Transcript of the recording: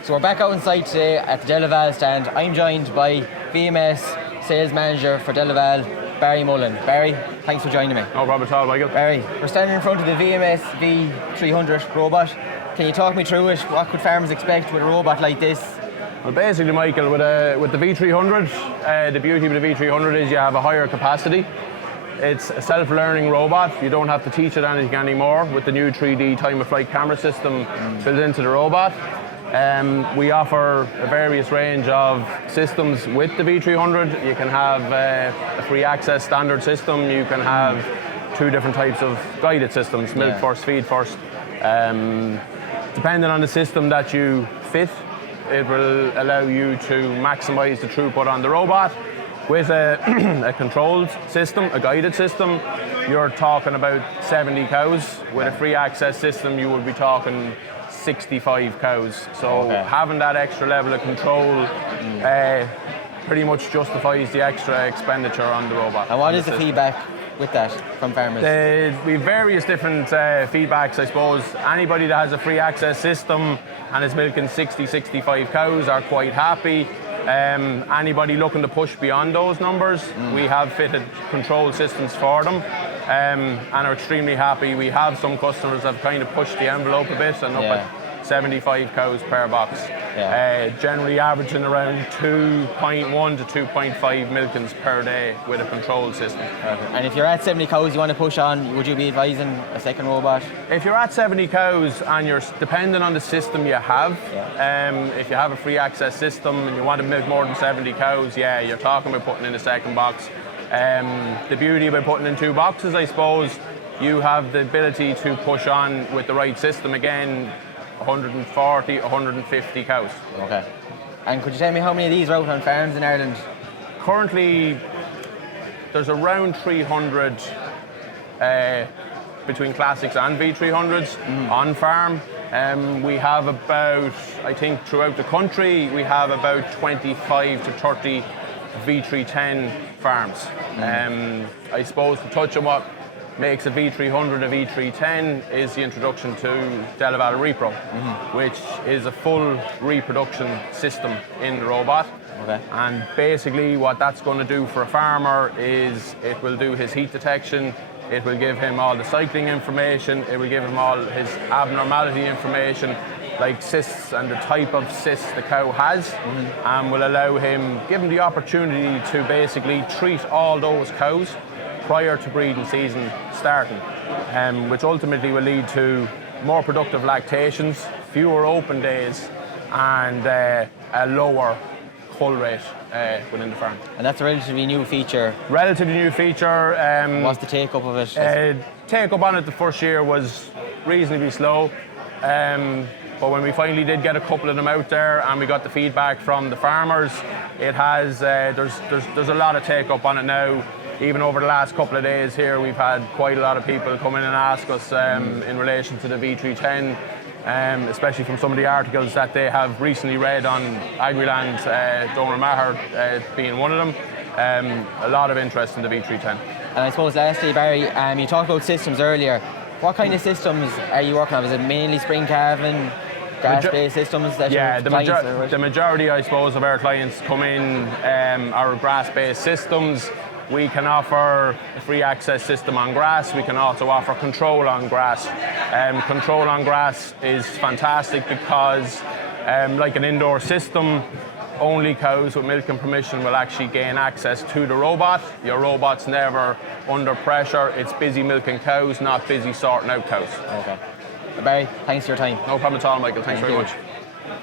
So we're back out inside today at the Delaval stand. I'm joined by VMS Sales Manager for Delaval, Barry Mullen. Barry, thanks for joining me. No problem at all, Michael. Barry, we're standing in front of the VMS V300 robot. Can you talk me through it? What could farmers expect with a robot like this? Well, basically, Michael, with the V300, the beauty of the V300 is you have a higher capacity. It's a self-learning robot. You don't have to teach it anything anymore with the new 3D time-of-flight camera system built into the robot. We offer a various range of systems with the V300. You can have a free access standard system. You can have two different types of guided systems, milk first, feed first. Depending on the system that you fit, it will allow you to maximize the throughput on the robot. With a controlled system, a guided system, you're talking about 70 cows. With a free access system, you would be talking 65 cows. So having that extra level of control pretty much justifies the extra expenditure on the robot. And what is the feedback with that from farmers? We have various different feedbacks, I suppose. Anybody that has a free access system and is milking 65 cows are quite happy. Anybody looking to push beyond those numbers, we have fitted control systems for them and are extremely happy. We have some customers that have kind of pushed the envelope a bit and up at 75 cows per box. Generally averaging around 2.1 to 2.5 milkings per day with a control system. And if you're at 70 cows you want to push on, would you be advising a second robot? If you're at 70 cows and you're depending on the system you have, if you have a free access system and you want to milk more than 70 cows, you're talking about putting in a second box. The beauty about putting in two boxes, I suppose, you have the ability to push on with the right system again, 140, 150 cows. Okay. And could you tell me how many of these are out on farms in Ireland? Currently, there's around 300 between classics and V300s on farm. We have about, I think throughout the country, we have about 25 to 30 V310 farms. I suppose to touch on what makes a V300 a V310 is the introduction to Delaval Repro, which is a full reproduction system in the robot. And basically what that's going to do for a farmer is it will do his heat detection, it will give him all the cycling information, it will give him all his abnormality information, like cysts and the type of cysts the cow has, and will allow him, give him the opportunity to basically treat all those cows prior to breeding season starting, which ultimately will lead to more productive lactations, fewer open days, and a lower cull rate within the farm. And that's a relatively new feature. Relatively new feature. What's the take-up of it? Take-up on it the first year was reasonably slow, but when we finally did get a couple of them out there and we got the feedback from the farmers, it has there's a lot of take-up on it now. Even over the last couple of days here, we've had quite a lot of people come in and ask us in relation to the V310, especially from some of the articles that they have recently read on Agriland, Donor Maher being one of them. A lot of interest in the V310. And I suppose lastly, Barry, you talked about systems earlier. What kind of systems are you working on? Is it mainly spring calving, grass-based systems that the majority, I suppose, of our clients come in are grass-based systems. We can offer a free access system on grass. We can also offer control on grass. Control on grass is fantastic because, like an indoor system, only cows with milking permission will actually gain access to the robot. Your robot's never under pressure. It's busy milking cows, not busy sorting out cows. Okay. Barry, thanks for your time. No problem at all, Michael. Thanks very much.